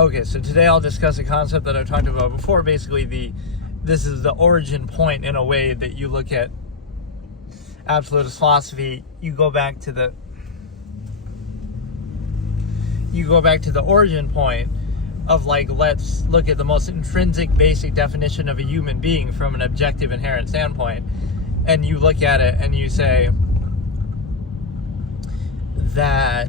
Okay, so today I'll discuss a concept that I've talked about before. Basically, this is the origin point in a way that you look at absolutist philosophy. You go back to the origin point of, like, let's look at the most intrinsic, basic definition of a human being from an objective, inherent standpoint, and you look at it and you say that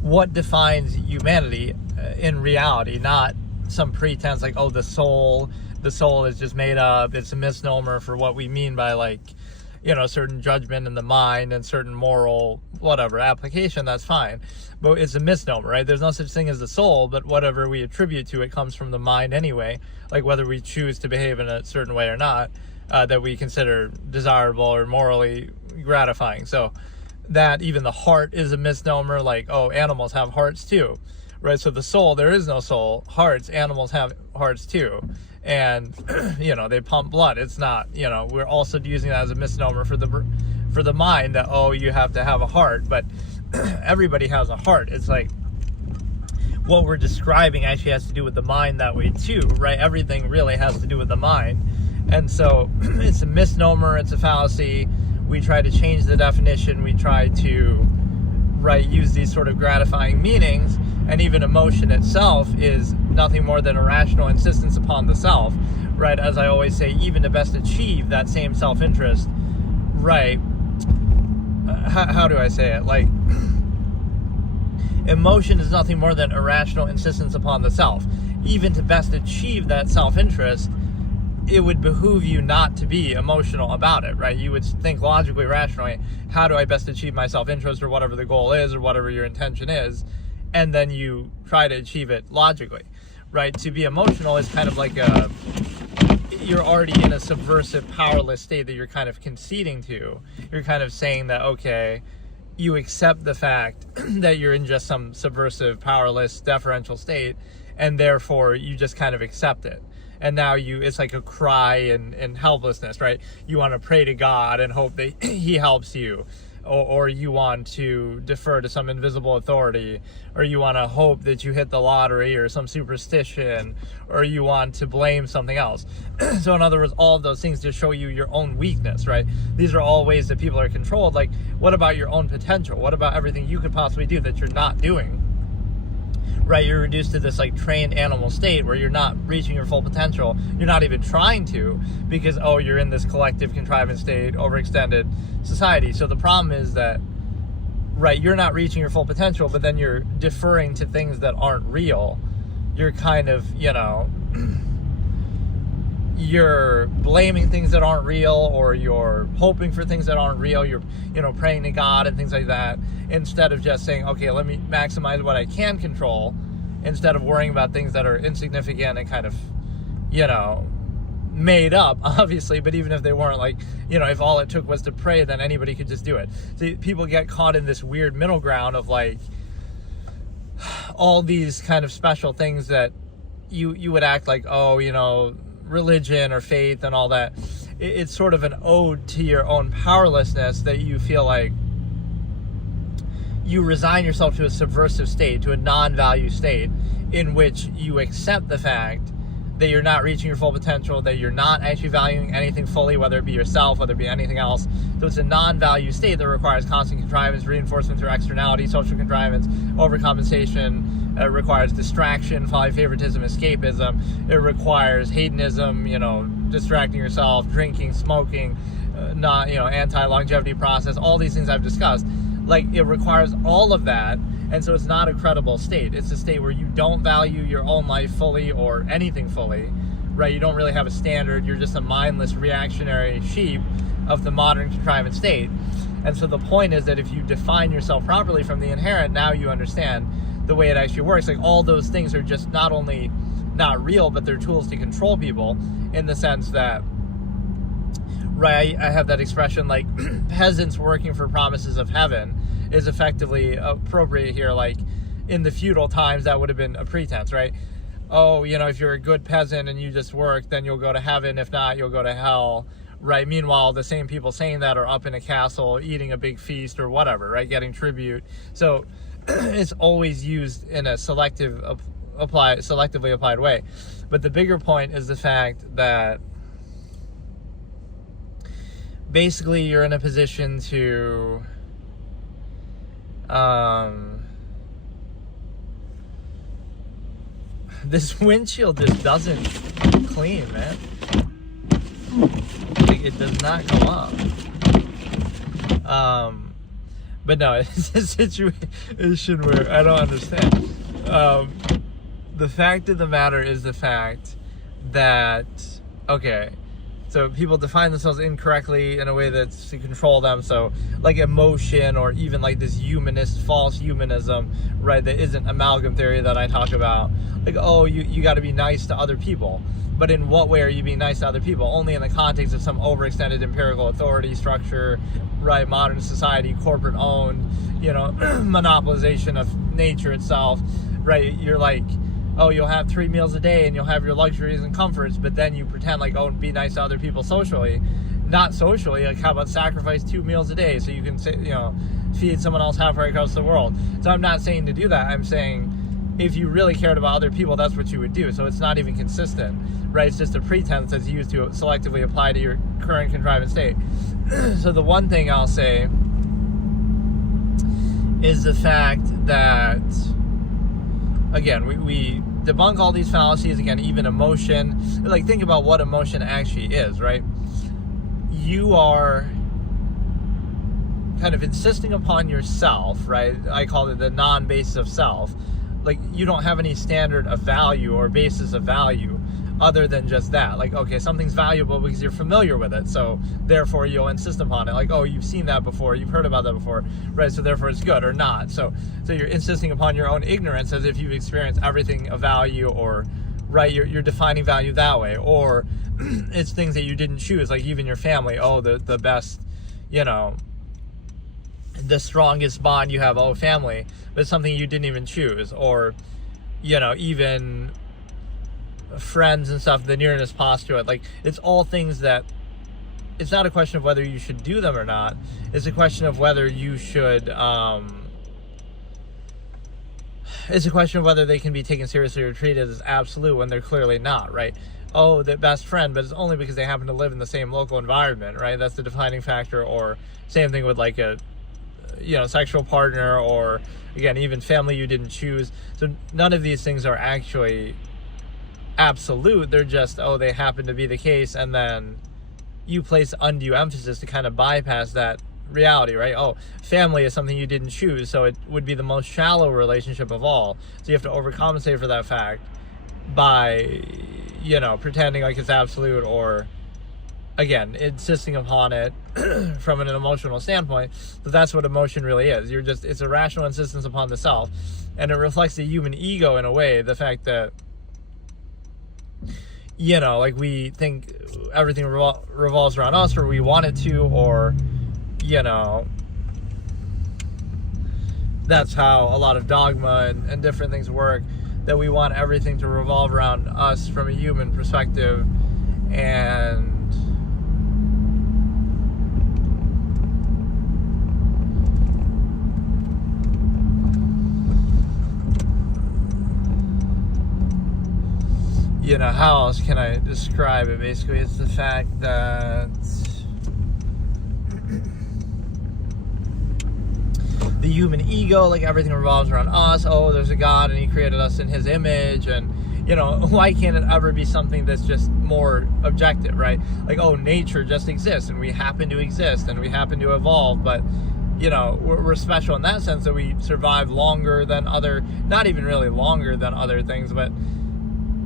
what defines humanity in reality, not some pretense like, oh, the soul is just made up. It's a misnomer for what we mean by, like, you know, certain judgment in the mind and certain moral whatever application. That's fine, but it's a misnomer, right? There's no such thing as the soul, but whatever we attribute to it comes from the mind anyway, like whether we choose to behave in a certain way or not, that we consider desirable or morally gratifying. So that even the heart is a misnomer, like, oh, animals have hearts too, right? So the soul, there is no soul. Hearts, animals have hearts too, and you know, they pump blood. It's not, you know, we're also using that as a misnomer for the mind, that, oh, you have to have a heart, but everybody has a heart. It's like what we're describing actually has to do with the mind that way too, right? Everything really has to do with the mind, and so it's a misnomer, it's a fallacy. We try to change the definition. We try to, right, use these sort of gratifying meanings, and even emotion itself is nothing more than a rational insistence upon the self, right? As I always say, even to best achieve that same self-interest, right? How do I say it? Like, emotion is nothing more than a rational insistence upon the self. Even to best achieve that self-interest, it would behoove you not to be emotional about it, right? You would think logically, rationally, how do I best achieve my self-interest, or whatever the goal is, or whatever your intention is, and then you try to achieve it logically, right? To be emotional is kind of like you're already in a subversive, powerless state that you're kind of conceding to. You're kind of saying that, okay, you accept the fact that you're in just some subversive, powerless, deferential state, and therefore you just kind of accept it. And now it's like a cry and helplessness, right? You want to pray to God and hope that he helps you, or you want to defer to some invisible authority, or you want to hope that you hit the lottery or some superstition, or you want to blame something else. So in other words, all of those things just show you your own weakness, right? These are all ways that people are controlled. Like, what about your own potential? What about everything you could possibly do that you're not doing? Right, you're reduced to this, like, trained animal state where you're not reaching your full potential. You're not even trying to, because, oh, you're in this collective contrivance state, overextended society. So the problem is that, right, you're not reaching your full potential, but then you're deferring to things that aren't real. You're kind of, you know, you're blaming things that aren't real, or you're hoping for things that aren't real. You're, you know, praying to God and things like that, instead of just saying, okay, let me maximize what I can control, instead of worrying about things that are insignificant and kind of, you know, made up, obviously. But even if they weren't, like, you know, if all it took was to pray, then anybody could just do it. So people get caught in this weird middle ground of, like, all these kind of special things that you would act like, oh, you know, religion or faith and all that. It's sort of an ode to your own powerlessness, that you feel like you resign yourself to a subversive state, to a non-value state, in which you accept the fact that you're not reaching your full potential, that you're not actually valuing anything fully, whether it be yourself, whether it be anything else. So it's a non-value state that requires constant contrivance, reinforcement through externality, social contrivance, overcompensation. It requires distraction, favoritism, escapism. It requires hedonism, you know, distracting yourself, drinking, smoking, not, you know, anti-longevity process, all these things I've discussed. Like, it requires all of that. And so it's not a credible state. It's a state where you don't value your own life fully, or anything fully, right? You don't really have a standard. You're just a mindless, reactionary sheep of the modern contrivance state. And so the point is that if you define yourself properly from the inherent, now you understand the way it actually works. Like, all those things are just not only not real, but they're tools to control people, in the sense that, right, I have that expression, like, peasants working for promises of heaven is effectively appropriate here. Like, in the feudal times, that would have been a pretense, right? Oh, you know, if you're a good peasant and you just work, then you'll go to heaven. If not, you'll go to hell, right? Meanwhile, the same people saying that are up in a castle eating a big feast or whatever, right? Getting tribute. So it's always used in a selectively applied way. But the bigger point is the fact that basically you're in a position to this windshield just doesn't clean, man. Like, it does not go up. But no, it's a situation where I don't understand. The fact of the matter is the fact that, okay, so people define themselves incorrectly in a way that's to control them. So like emotion, or even like this false humanism, right? That isn't amalgam theory that I talk about. Like, oh, you got to be nice to other people. But in what way are you being nice to other people? Only in the context of some overextended empirical authority structure, right? Modern society, corporate owned, monopolization of nature itself, right? You're like, oh, you'll have 3 meals a day and you'll have your luxuries and comforts, but then you pretend like, oh, be nice to other people socially. Not socially, like how about sacrifice 2 meals a day so you can, feed someone else halfway across the world. So I'm not saying to do that. I'm saying if you really cared about other people, that's what you would do. So it's not even consistent, right? It's just a pretense that's used to selectively apply to your current contrivance state. So the one thing I'll say is the fact that, again, we debunk all these fallacies. Again, even emotion. Like, think about what emotion actually is, right? You are kind of insisting upon yourself, right? I call it the non-basis of self. Like, you don't have any standard of value or basis of value other than just that. Like, okay, something's valuable because you're familiar with it, so therefore you'll insist upon it. Like, oh, you've seen that before, you've heard about that before, right? So therefore it's good, or not. So you're insisting upon your own ignorance as if you've experienced everything of value, or, right, you're defining value that way. Or it's things that you didn't choose, like even your family. Oh, the best, the strongest bond you have, oh, family, but it's something you didn't even choose. Or, even friends and stuff, the nearness postulate. Like, it's all things that, it's not a question of whether you should do them or not. It's a question of whether you should, it's a question of whether they can be taken seriously or treated as absolute when they're clearly not, right? Oh, the best friend, but it's only because they happen to live in the same local environment, right? That's the defining factor. Or same thing with like a, sexual partner, or again, even family you didn't choose. So none of these things are actually absolute. They're just, oh, they happen to be the case, and then you place undue emphasis to kind of bypass that reality, right? Oh, family is something you didn't choose, so it would be the most shallow relationship of all. So you have to overcompensate for that fact by, pretending like it's absolute, or again, insisting upon it from an emotional standpoint. But that's what emotion really is. It's a rational insistence upon the self, and it reflects the human ego in a way. The fact that, like, we think everything revolves around us, or we want it to, or, that's how a lot of dogma and different things work, that we want everything to revolve around us from a human perspective. And how else can I describe it? Basically, it's the fact that the human ego, like, everything revolves around us. Oh, there's a God and he created us in his image. And, why can't it ever be something that's just more objective, right? Like, oh, nature just exists and we happen to exist and we happen to evolve. But, we're special in that sense, that we survive longer than not even really longer than other things, but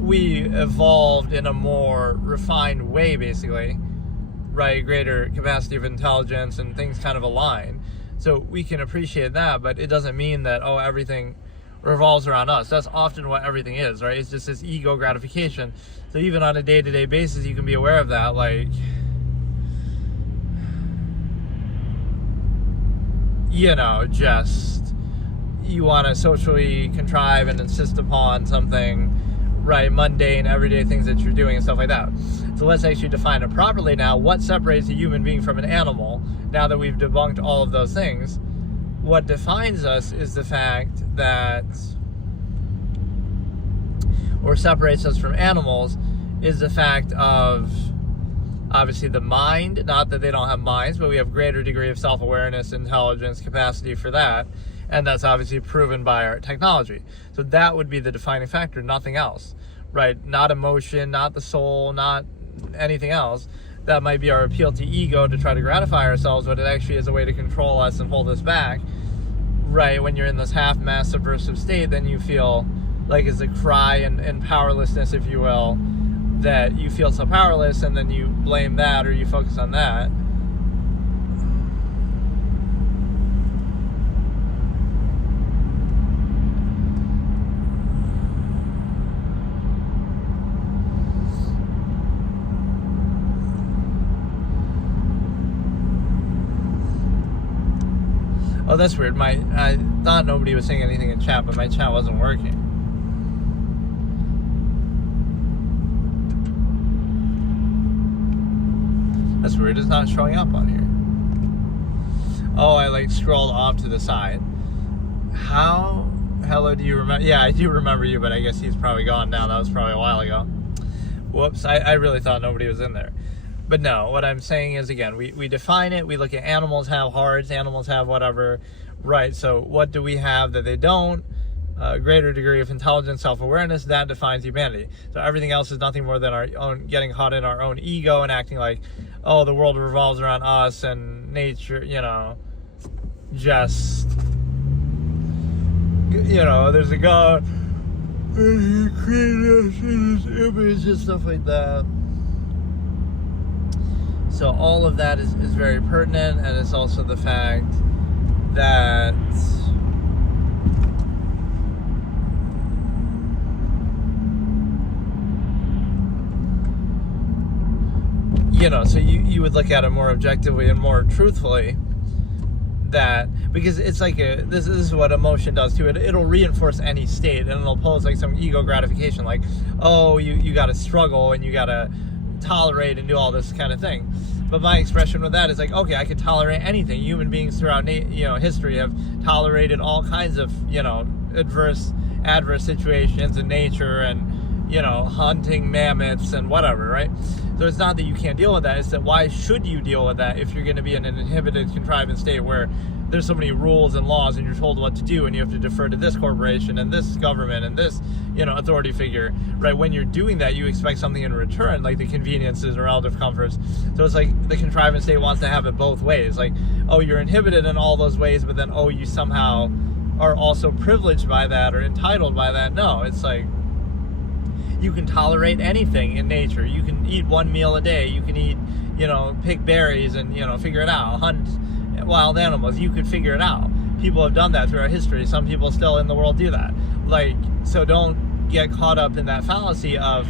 we evolved in a more refined way, basically, right? Greater capacity of intelligence, and things kind of align. So we can appreciate that, but it doesn't mean that, oh, everything revolves around us. That's often what everything is, right? It's just this ego gratification. So even on a day-to-day basis, you can be aware of that. Like, just, you want to socially contrive and insist upon something, right? Mundane, everyday things that you're doing and stuff like that. So let's actually define it properly now. What separates a human being from an animal? Now that we've debunked all of those things, what defines us is the fact that, or separates us from animals, is the fact of, obviously, the mind. Not that they don't have minds, but we have greater degree of self-awareness, intelligence, capacity for that. And that's obviously proven by our technology. So that would be the defining factor, nothing else, right? Not emotion, not the soul, not anything else. That might be our appeal to ego to try to gratify ourselves, but it actually is a way to control us and hold us back, right? When you're in this half-mass subversive state, then you feel like it's a cry and powerlessness, if you will, that you feel so powerless, and then you blame that or you focus on that. Oh, that's weird. I thought nobody was saying anything in chat, but my chat wasn't working. That's weird. It's not showing up on here. Oh, I scrolled off to the side. How? Hello, do you remember? Yeah, I do remember you, but I guess he's probably gone now. That was probably a while ago. Whoops. I really thought nobody was in there. But no, what I'm saying is, again, we define it. We look at animals have hearts, animals have whatever, right? So what do we have that they don't? A greater degree of intelligence, self-awareness, that defines humanity. So everything else is nothing more than our own, getting caught in our own ego and acting like, oh, the world revolves around us and nature, just, there's a God and he created us in his image and stuff like that. So all of that is very pertinent, and it's also the fact that so you would look at it more objectively and more truthfully, that because it's like this is what emotion does too. It'll reinforce any state, and it'll pose like some ego gratification, like, oh, you got to struggle and you got to tolerate and do all this kind of thing. But my expression with that is like, okay, I could tolerate anything. Human beings throughout history have tolerated all kinds of adverse situations in nature, and hunting mammoths and whatever, right? So it's not that you can't deal with that, it's that why should you deal with that if you're going to be in an inhibited, contrived state where there's so many rules and laws and you're told what to do and you have to defer to this corporation and this government and this, authority figure, right? When you're doing that, you expect something in return, like the conveniences and relative comforts. So it's like the contrived state wants to have it both ways. Like, oh, you're inhibited in all those ways, but then, oh, you somehow are also privileged by that or entitled by that. No, it's like, you can tolerate anything in nature. You can eat one meal a day. You can eat, pick berries and, figure it out. Hunt wild animals. You could figure it out. People have done that throughout history. Some people still in the world do that. So don't get caught up in that fallacy of,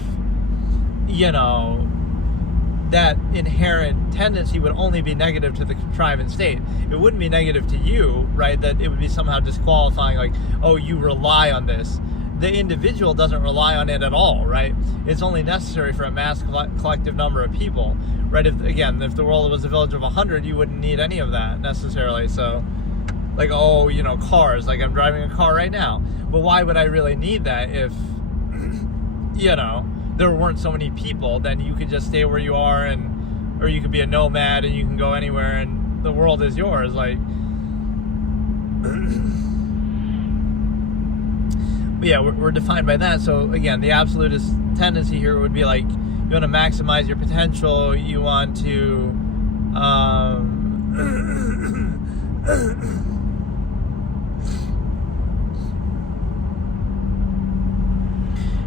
that inherent tendency would only be negative to the contrived state. It wouldn't be negative to you, right? That it would be somehow disqualifying, like, oh, you rely on this. The individual doesn't rely on it at all, right? It's only necessary for a mass collective number of people, right? If the world was a village of 100, you wouldn't need any of that necessarily. So, like, oh, cars, like I'm driving a car right now. But why would I really need that if, there weren't so many people? Then you could just stay where you are, or you could be a nomad and you can go anywhere and the world is yours. Like, but yeah, we're defined by that. So again, the absolutist tendency here would be like, you want to maximize your potential, you want to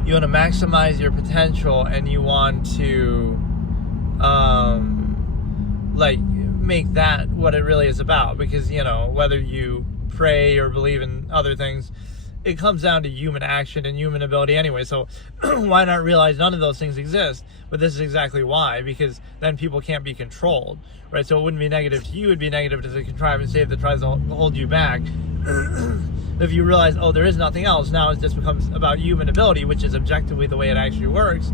maximize your potential, and you want to make that what it really is about. Because whether you pray or believe in other things, it comes down to human action and human ability anyway. So why not realize none of those things exist? But this is exactly why, because then people can't be controlled, right? So it wouldn't be negative to you, it'd be negative to the contrived state that tries to hold you back. If you realize, oh, there is nothing else, now it just becomes about human ability, which is objectively the way it actually works,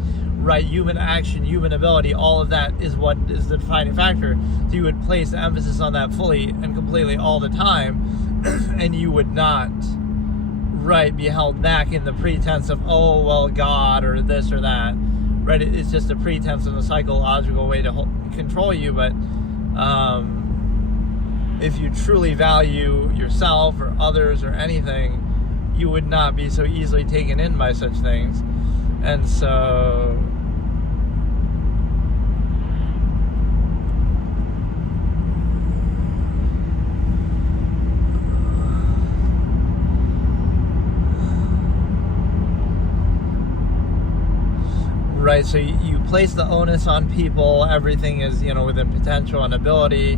right? Human action, human ability, all of that is what is the defining factor. So you would place the emphasis on that fully and completely all the time, and you would not, right, be held back in the pretense of, oh, well, God, or this or that, right? It's just a pretense and a psychological way to control you. But if you truly value yourself or others or anything, you would not be so easily taken in by such things. And so, right, so you place the onus on people, everything is, within potential and ability,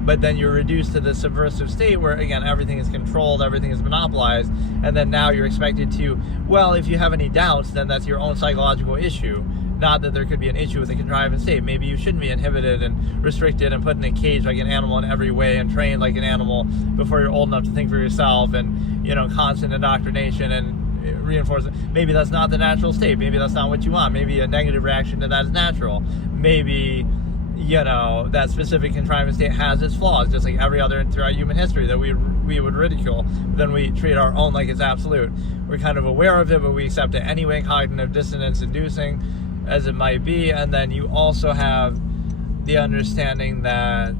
but then you're reduced to this subversive state where, again, everything is controlled, everything is monopolized, and then now you're expected to, well, if you have any doubts, then that's your own psychological issue. Not that there could be an issue with the contrivance state. Maybe you shouldn't be inhibited and restricted and put in a cage like an animal in every way and trained like an animal before you're old enough to think for yourself, and, constant indoctrination and reinforcement. Maybe that's not the natural state. Maybe that's not what you want. Maybe a negative reaction to that is natural. Maybe, that specific contrivance state has its flaws, just like every other throughout human history that we would ridicule. Then we treat our own like it's absolute. We're kind of aware of it, but we accept it anyway, cognitive dissonance inducing as it might be. And then you also have the understanding that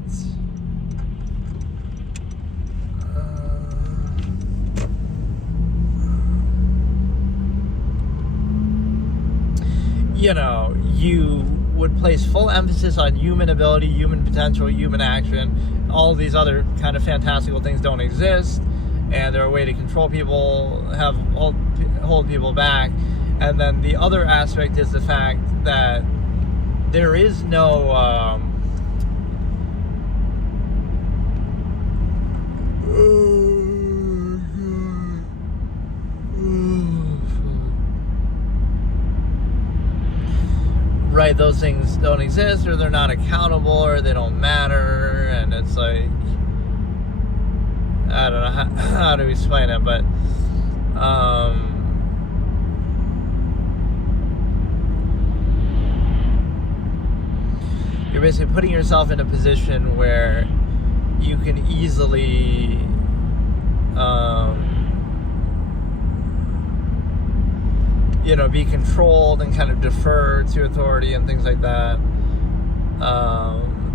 you would place full emphasis on human ability, human potential, human action. All of these other kind of fantastical things don't exist, and they're a way to control people, hold people back. And then the other aspect is the fact that there is no right, those things don't exist, or they're not accountable, or they don't matter, and it's like, I don't know how to explain it, but you're basically putting yourself in a position where you can easily be controlled and kind of defer to authority and things like that.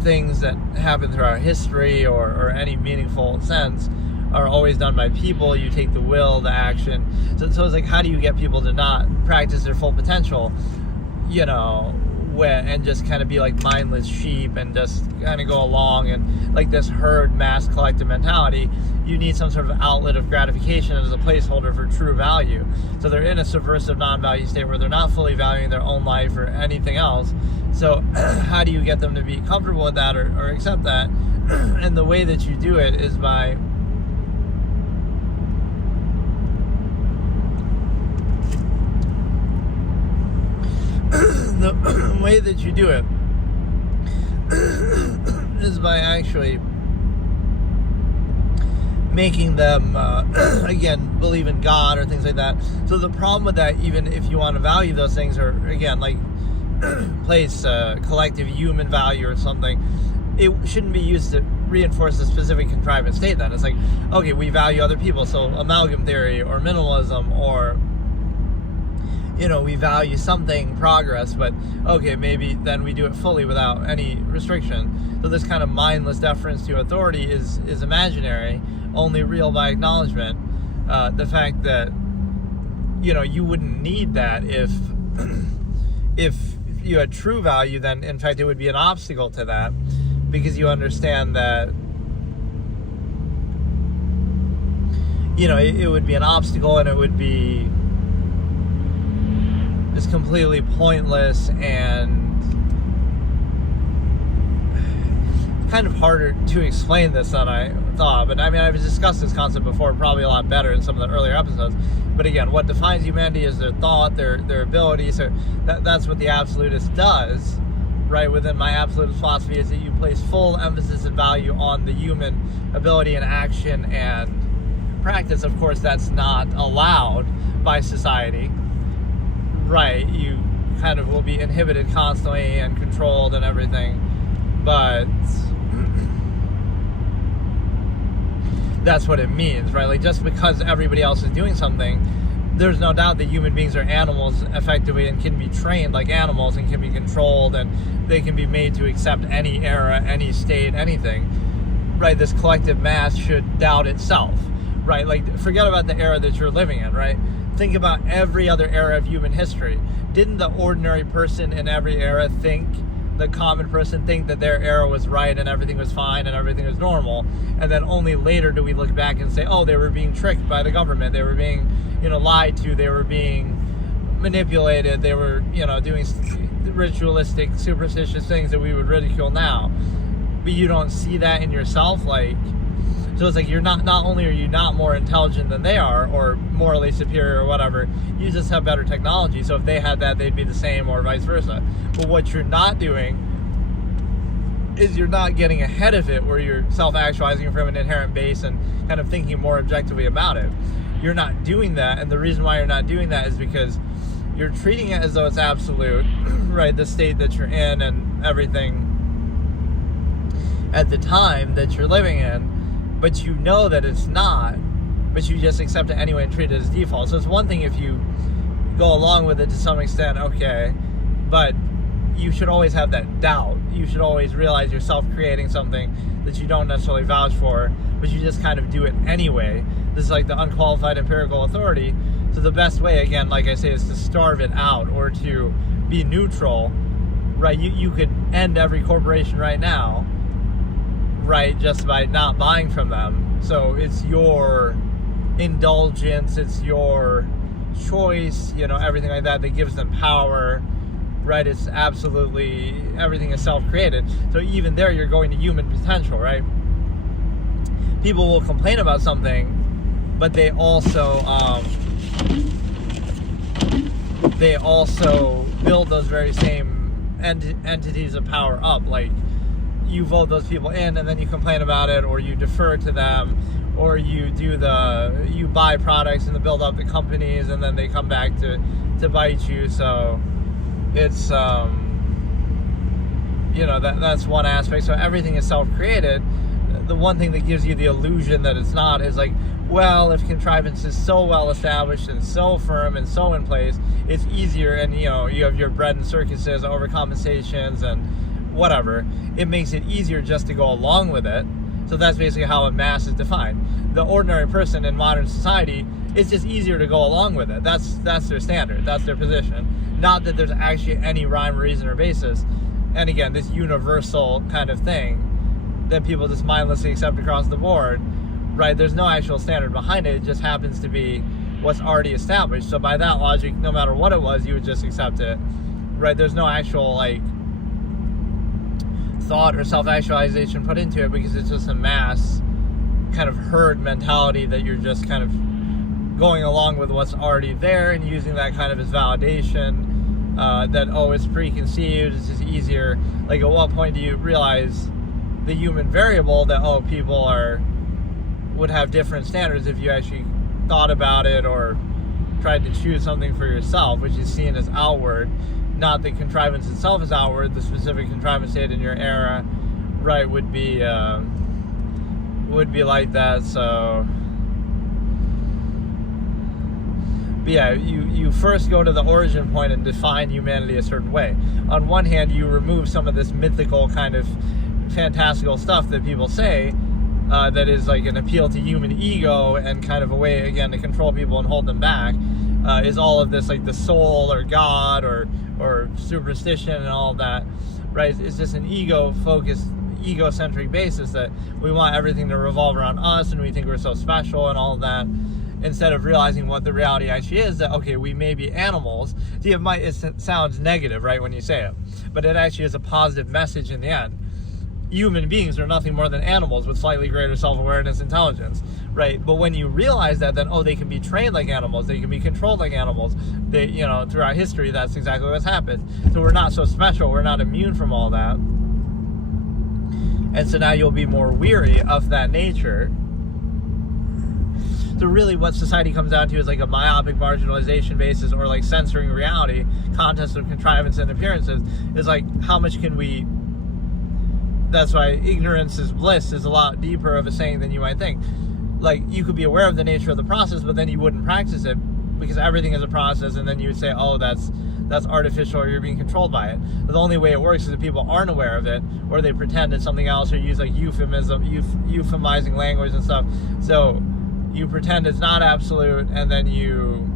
Things that happen throughout history or any meaningful sense are always done by people. You take the will, the action. So it's like, how do you get people to not practice their full potential, and just kind of be like mindless sheep and just kind of go along and like this herd mass collective mentality? You need some sort of outlet of gratification as a placeholder for true value. So they're in a subversive non-value state where they're not fully valuing their own life or anything else. So how do you get them to be comfortable with that or accept that? And the way that you do it is by the way that you do it is by actually making them, again, believe in God or things like that. So the problem with that, even if you want to value those things, or again, like place collective human value or something, it shouldn't be used to reinforce a specific contrivance state. Then it's like, okay, we value other people, so amalgam theory or minimalism, or we value something, progress, but okay, maybe then we do it fully without any restriction. So this kind of mindless deference to authority is imaginary, only real by acknowledgement. The fact that you wouldn't need that if you had true value, then in fact it would be an obstacle to that, because you understand that it would be an obstacle, and it would be just completely pointless and kind of harder to explain this than I thought. But I mean, I've discussed this concept before, probably a lot better in some of the earlier episodes. But again, what defines humanity is their thought, their ability. So that's what the Absolutist does, right? Within my Absolutist philosophy, is that you place full emphasis and value on the human ability and action and practice. Of course, that's not allowed by society. Right, you kind of will be inhibited constantly and controlled and everything. But that's what it means, right? Like, just because everybody else is doing something, there's no doubt that human beings are animals effectively and can be trained like animals and can be controlled, and they can be made to accept any era, any state, anything, right? This collective mass should doubt itself, right? Like, forget about the era that you're living in, right? Think about every other era of human history. Didn't the ordinary person in every era think, the common person think that their era was right and everything was fine and everything was normal? And then only later do we look back and say, oh, they were being tricked by the government, they were being, lied to, they were being manipulated, they were, doing ritualistic, superstitious things that we would ridicule now. But you don't see that in yourself, like, so it's like you're not only are you not more intelligent than they are or morally superior or whatever, you just have better technology. So if they had that, they'd be the same, or vice versa. But what you're not doing is you're not getting ahead of it, where you're self-actualizing from an inherent base and kind of thinking more objectively about it. You're not doing that, and the reason why you're not doing that is because you're treating it as though it's absolute, right? The state that you're in and everything at the time that you're living in, but you know that it's not, but you just accept it anyway and treat it as default. So it's one thing if you go along with it to some extent, okay, but you should always have that doubt. You should always realize you're self-creating something that you don't necessarily vouch for, but you just kind of do it anyway. This is like the unqualified empirical authority. So the best way, again, like I say, is to starve it out or to be neutral, right? You could end every corporation right now, right, just by not buying from them. So it's your indulgence, it's your choice, everything like that gives them power, right? It's absolutely, everything is self-created. So even there, you're going to human potential, right? People will complain about something, but they also build those very same entities of power up. Like, you vote those people in and then you complain about it, or you defer to them, or you buy products and build up the companies and then they come back to bite you. So it's that's one aspect. So everything is self-created. The one thing that gives you the illusion that it's not is like, well, if contrivance is so well established and so firm and so in place, it's easier, and you have your bread and circuses, overcompensations and whatever, it makes it easier just to go along with it. So that's basically how a mass is defined. The ordinary person in modern society, it's just easier to go along with it. That's their standard, that's their position. Not that there's actually any rhyme, reason, or basis. And again, this universal kind of thing that people just mindlessly accept across the board, right? There's no actual standard behind it. It just happens to be what's already established. So by that logic, no matter what it was, you would just accept it, right? There's no actual thought or self-actualization put into it, because it's just a mass kind of herd mentality that you're just kind of going along with what's already there and using that kind of as validation, that, oh, it's preconceived, it's just easier. Like, at what point do you realize the human variable that, oh, people would have different standards if you actually thought about it or tried to choose something for yourself, which is seen as outward. Not the contrivance itself is outward, the specific contrivance state in your era, right, would be like that. So, but yeah, you first go to the origin point and define humanity a certain way. On one hand, you remove some of this mythical kind of fantastical stuff that people say, that is like an appeal to human ego and kind of a way, again, to control people and hold them back, is all of this, like the soul or God or superstition and all of that, right? It's just an ego-focused, egocentric basis that we want everything to revolve around us and we think we're so special and all of that, instead of realizing what the reality actually is, that, okay, we may be animals. See, it sounds negative, right, when you say it, but it actually is a positive message in the end. Human beings are nothing more than animals with slightly greater self-awareness, intelligence, right? But when you realize that, then, oh, they can be trained like animals, they can be controlled like animals. They, throughout history, that's exactly what's happened. So we're not so special, we're not immune from all that. And so now you'll be more weary of that nature. So really what society comes down to is like a myopic marginalization basis, or like censoring reality, contest of contrivance and appearances, is like how much can we. That's why ignorance is bliss is a lot deeper of a saying than you might think. Like, you could be aware of the nature of the process, but then you wouldn't practice it because everything is a process, and then you would say, oh, that's artificial, or you're being controlled by it. But the only way it works is if people aren't aware of it, or they pretend it's something else, or use like euphemizing language and stuff. So you pretend it's not absolute, and then you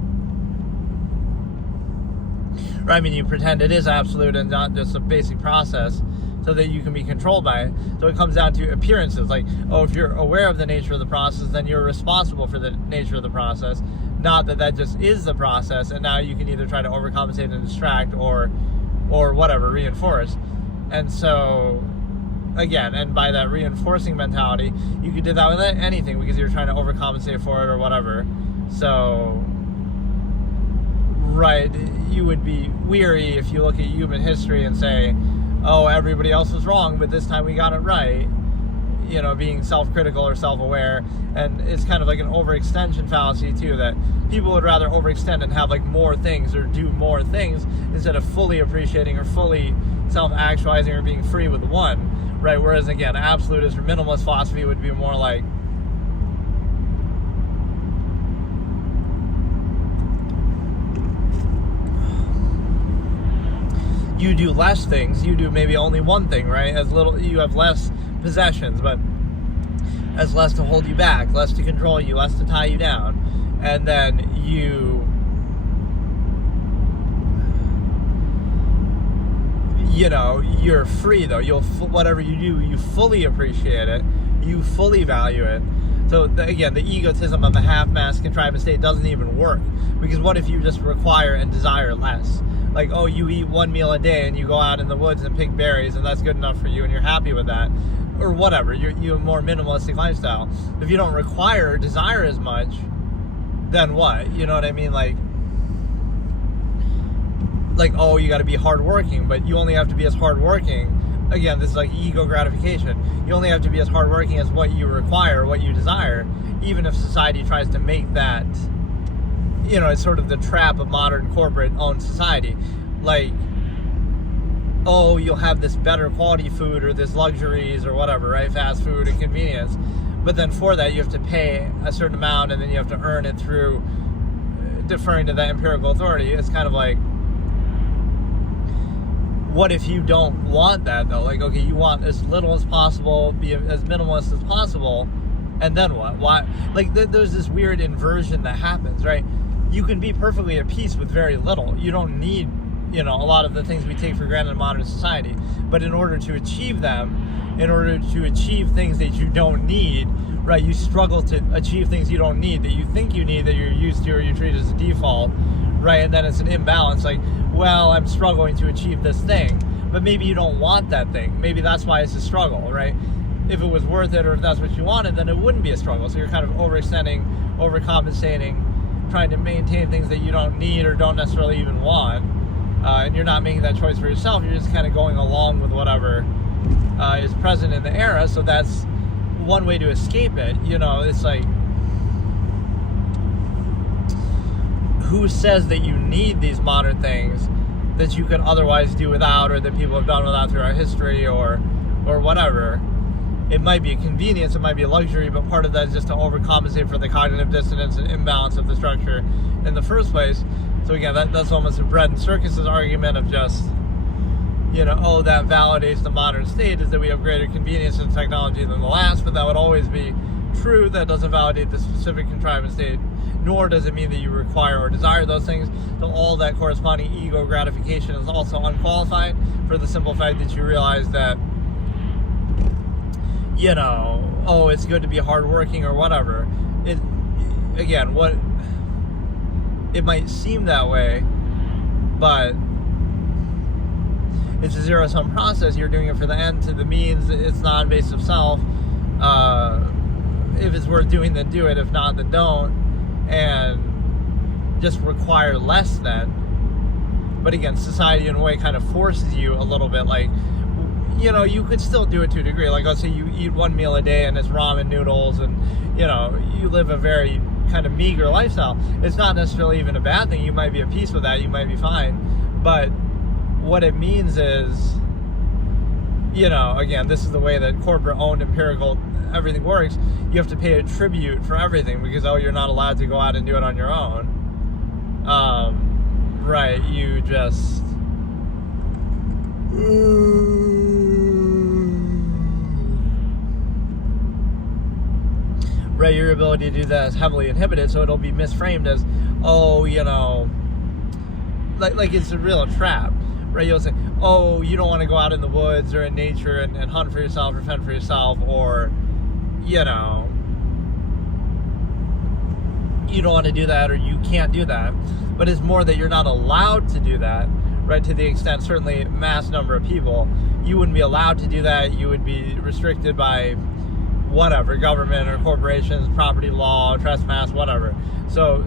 pretend it is absolute and not just a basic process, so that you can be controlled by it. So it comes down to appearances. Like, oh, if you're aware of the nature of the process, then you're responsible for the nature of the process. Not that just is the process, and now you can either try to overcompensate and distract, or whatever, reinforce. And so, again, and by that reinforcing mentality, you could do that with anything because you're trying to overcompensate for it or whatever. So, right, you would be weary if you look at human history and say, oh, everybody else was wrong, but this time we got it right. You know, being self-critical or self-aware. And it's kind of like an overextension fallacy too, that people would rather overextend and have like more things or do more things instead of fully appreciating or fully self-actualizing or being free with one, right? Whereas again, absolutist or minimalist philosophy would be more like, you do less things, you do maybe only one thing, right? As little, you have less possessions, but as less to hold you back, less to control you, less to tie you down. And then you're free though. Whatever you do, you fully appreciate it, you fully value it. So again, the egotism of the half-mass contrivance state doesn't even work, because what if you just require and desire less? Like, oh, you eat one meal a day and you go out in the woods and pick berries, and that's good enough for you and you're happy with that, or whatever. You have a more minimalistic lifestyle. If you don't require or desire as much, then what? You know what I mean? Like oh, you got to be hardworking, but you only have to be as hardworking. Again, this is like ego gratification. You only have to be as hardworking as what you require, what you desire, even if society tries to make that, it's sort of the trap of modern corporate-owned society. Like, oh, you'll have this better quality food or this luxuries or whatever, right? Fast food and convenience. But then for that, you have to pay a certain amount, and then you have to earn it through deferring to that empirical authority. It's kind of like, what if you don't want that, though? Like, okay, you want as little as possible, be as minimalist as possible, and then what? Why? Like, there's this weird inversion that happens, right? You can be perfectly at peace with very little. You don't need, a lot of the things we take for granted in modern society. But in order to achieve them, in order to achieve things that you don't need, right, you struggle to achieve things you don't need, that you think you need, that you're used to, or you treat as a default, right? And then it's an imbalance. Like, well, I'm struggling to achieve this thing, but maybe you don't want that thing. Maybe that's why it's a struggle, right? If it was worth it, or if that's what you wanted, then it wouldn't be a struggle. So you're kind of overextending, overcompensating, trying to maintain things that you don't need or don't necessarily even want, and you're not making that choice for yourself. You're just kind of going along with whatever is present in the era. So that's one way to escape it. It's like, who says that you need these modern things that you could otherwise do without, or that people have done without through our history, or whatever? It might be a convenience, it might be a luxury, but part of that is just to overcompensate for the cognitive dissonance and imbalance of the structure in the first place. So again, that's almost a bread and circuses argument of just, oh, that validates the modern state, is that we have greater convenience and technology than the last, but that would always be true. That doesn't validate the specific contrivance state, nor does it mean that you require or desire those things. So all that corresponding ego gratification is also unqualified, for the simple fact that you realize that, oh, it's good to be hardworking or whatever. It might seem that way, but it's a zero-sum process. You're doing it for the end to the means. It's non-invasive self. If it's worth doing, then do it. If not, then don't. And just require less then. But again, society in a way kind of forces you a little bit, like, you could still do it to a degree. Like, let's say you eat one meal a day and it's ramen noodles, and, you live a very kind of meager lifestyle. It's not necessarily even a bad thing. You might be at peace with that. You might be fine. But what it means is, again, this is the way that corporate-owned empirical everything works. You have to pay a tribute for everything because, you're not allowed to go out and do it on your own. Right, you just... Right, your ability to do that is heavily inhibited, so it'll be misframed as, like it's a real trap. Right, you'll say, you don't want to go out in the woods or in nature and hunt for yourself or fend for yourself, or, you don't want to do that, or you can't do that. But it's more that you're not allowed to do that, right, to the extent, certainly, mass number of people. You wouldn't be allowed to do that. You would be restricted by whatever, government or corporations, property law, trespass, whatever. So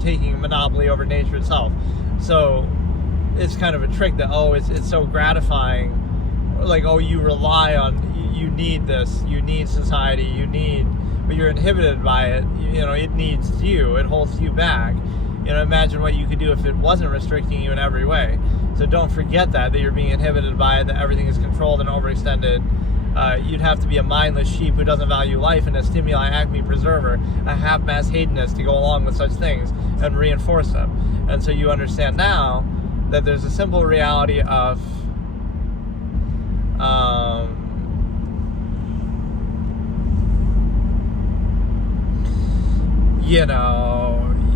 taking a monopoly over nature itself. So it's kind of a trick that, it's so gratifying. Like, you rely on, you need this, you need society, but you're inhibited by it. It needs you, it holds you back. Imagine what you could do if it wasn't restricting you in every way. So don't forget that you're being inhibited by it, that everything is controlled and overextended. You'd have to be a mindless sheep who doesn't value life and a stimuli acme preserver, a half-mass hedonist to go along with such things and reinforce them. And so you understand now that there's a simple reality of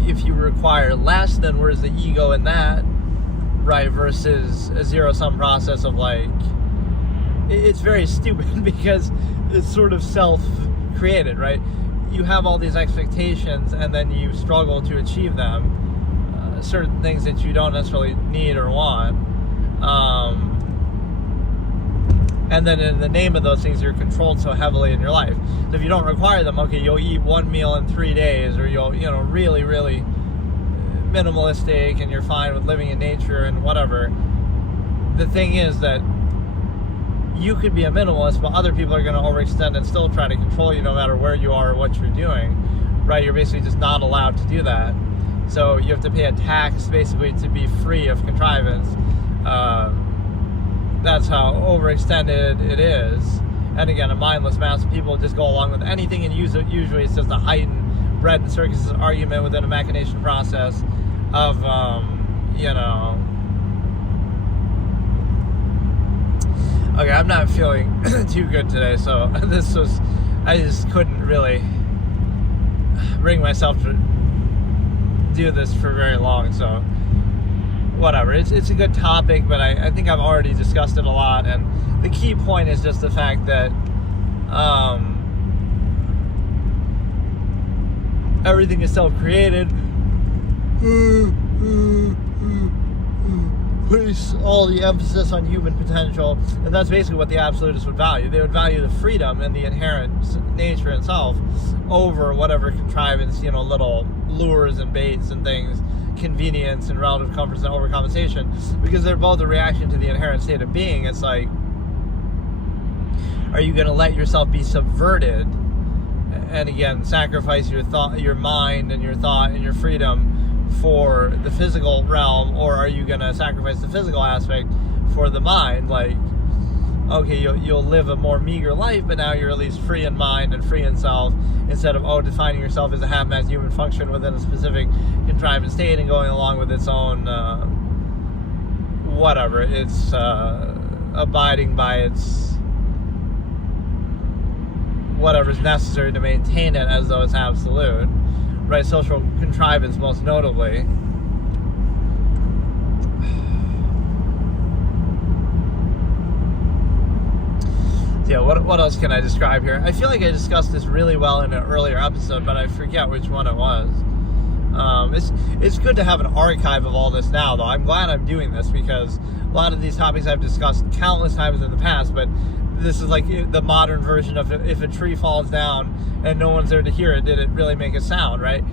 if you require less, then where's the ego in that, right, versus a zero-sum process of, like, it's very stupid because it's sort of self-created, right? You have all these expectations and then you struggle to achieve them, certain things that you don't necessarily need or want, and then in the name of those things you're controlled so heavily in your life. So if you don't require them, you'll eat one meal in 3 days, or you'll really, really minimalistic, and you're fine with living in nature and whatever. The thing is that you could be a minimalist, but other people are going to overextend and still try to control you no matter where you are or what you're doing, right? You're basically just not allowed to do that. So you have to pay a tax basically to be free of contrivance. That's how overextended it is. And again, a mindless mass of people just go along with anything, and usually it's just a heightened bread and circuses argument within a machination process of, Okay, I'm not feeling too good today, so I just couldn't really bring myself to do this for very long, so whatever. It's a good topic, but I think I've already discussed it a lot, and the key point is just the fact that everything is self-created. Puts all the emphasis on human potential, and that's basically what the absolutists would value. They would value the freedom and the inherent nature itself over whatever contrivance, little lures and baits and things, convenience and relative comforts and overcompensation, because they're both a reaction to the inherent state of being. It's like, are you going to let yourself be subverted and again sacrifice your thought, your mind and your thought and your freedom for the physical realm, or are you going to sacrifice the physical aspect for the mind? Like, okay, you'll live a more meager life, but now you're at least free in mind and free in self, instead of defining yourself as a half-mass human function within a specific contrived state and going along with its own whatever, it's abiding by its whatever's necessary to maintain it as though it's absolute, right? Social contrivance most notably. Yeah, what else can I describe here? I feel like I discussed this really well in an earlier episode, but I forget which one it was. It's good to have an archive of all this now, though. I'm glad I'm doing this, because a lot of these topics I've discussed countless times in the past, but this is like the modern version of if a tree falls down and no one's there to hear it, did it really make a sound, right?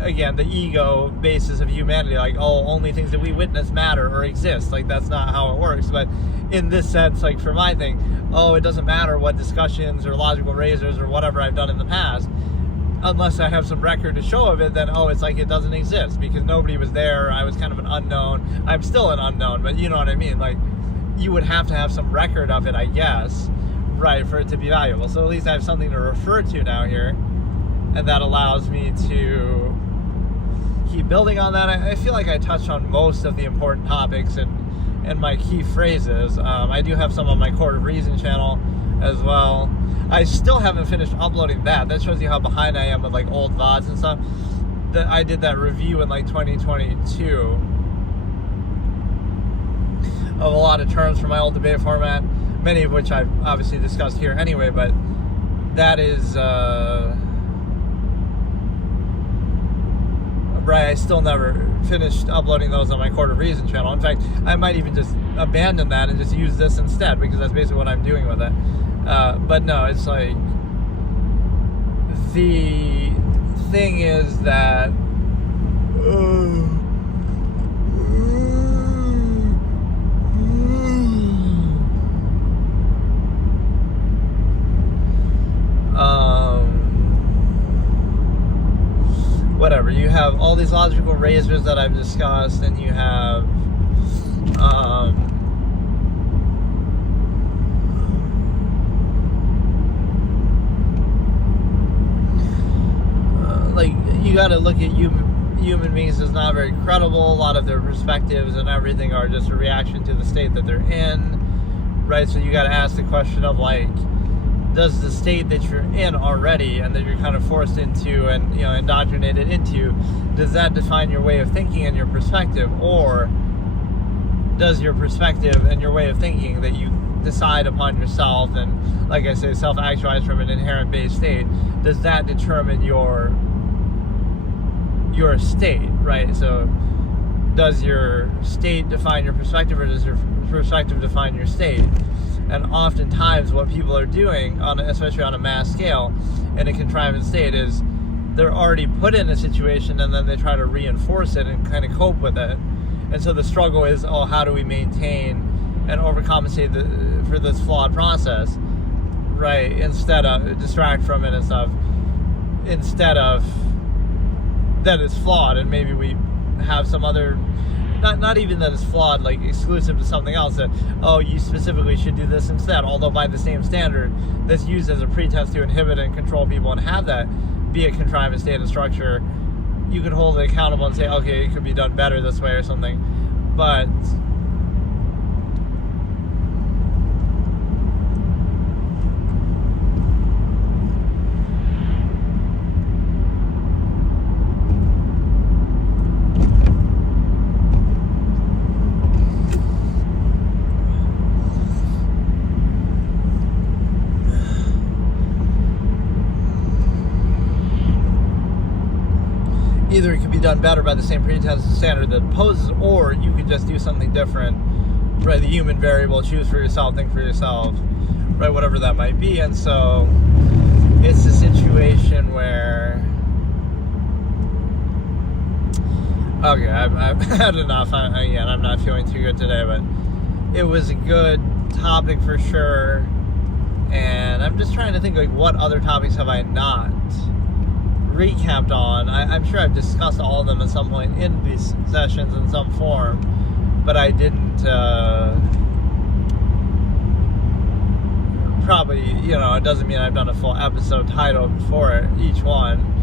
Again, the ego basis of humanity, like, only things that we witness matter or exist. Like, that's not how it works. But in this sense, like for my thing, it doesn't matter what discussions or logical razors or whatever I've done in the past. unless I have some record to show of it, then it's like it doesn't exist because nobody was there. I was kind of an unknown. I'm still an unknown, but you know what I mean? Like, you would have to have some record of it, I guess, right, for it to be valuable. So at least I have something to refer to now here, and that allows me to keep building on that. I feel like I touched on most of the important topics and my key phrases. I do have some on my Court of Reason channel as well. I still haven't finished uploading that. That shows you how behind I am with like old VODs and stuff. That I did that review in like 2022 of a lot of terms from my old debate format, many of which I've obviously discussed here anyway, but that is right, I still never finished uploading those on my Court of Reason channel. In fact, I might even just abandon that and just use this instead, because that's basically what I'm doing with it. But no, it's like, the thing is that whatever, you have all these logical razors that I've discussed, and you have like, you got to look at human beings as not very credible. A lot of their perspectives and everything are just a reaction to the state that they're in, right? So you got to ask the question of, like, does the state that you're in already and that you're kind of forced into and, you know, indoctrinated into, does that define your way of thinking and your perspective? Or does your perspective and your way of thinking that you decide upon yourself and, like I say, self-actualize from an inherent base state, does that determine your state, right? So does your state define your perspective, or does your perspective define your state? And oftentimes what people are doing, especially on a mass scale in a contrivance state, is they're already put in a situation and then they try to reinforce it and kind of cope with it. And so the struggle is, how do we maintain and overcompensate for this flawed process, right? Instead of distract from it and stuff, instead of that it's flawed, and maybe we have some other, not even that it's flawed, like exclusive to something else, that, you specifically should do this instead, although by the same standard that's used as a pretense to inhibit and control people and have that be a contrivance state and structure, you could hold it accountable and say, okay, it could be done better this way or something. But either it could be done better by the same pretense and standard that poses, or you could just do something different, right? The human variable, choose for yourself, think for yourself, right? Whatever that might be. And so it's a situation where, okay, I've had enough. Again, I'm not feeling too good today, but it was a good topic for sure. And I'm just trying to think, like, what other topics have I not recapped on? I'm sure I've discussed all of them at some point in these sessions in some form, but I didn't probably, it doesn't mean I've done a full episode title for each one.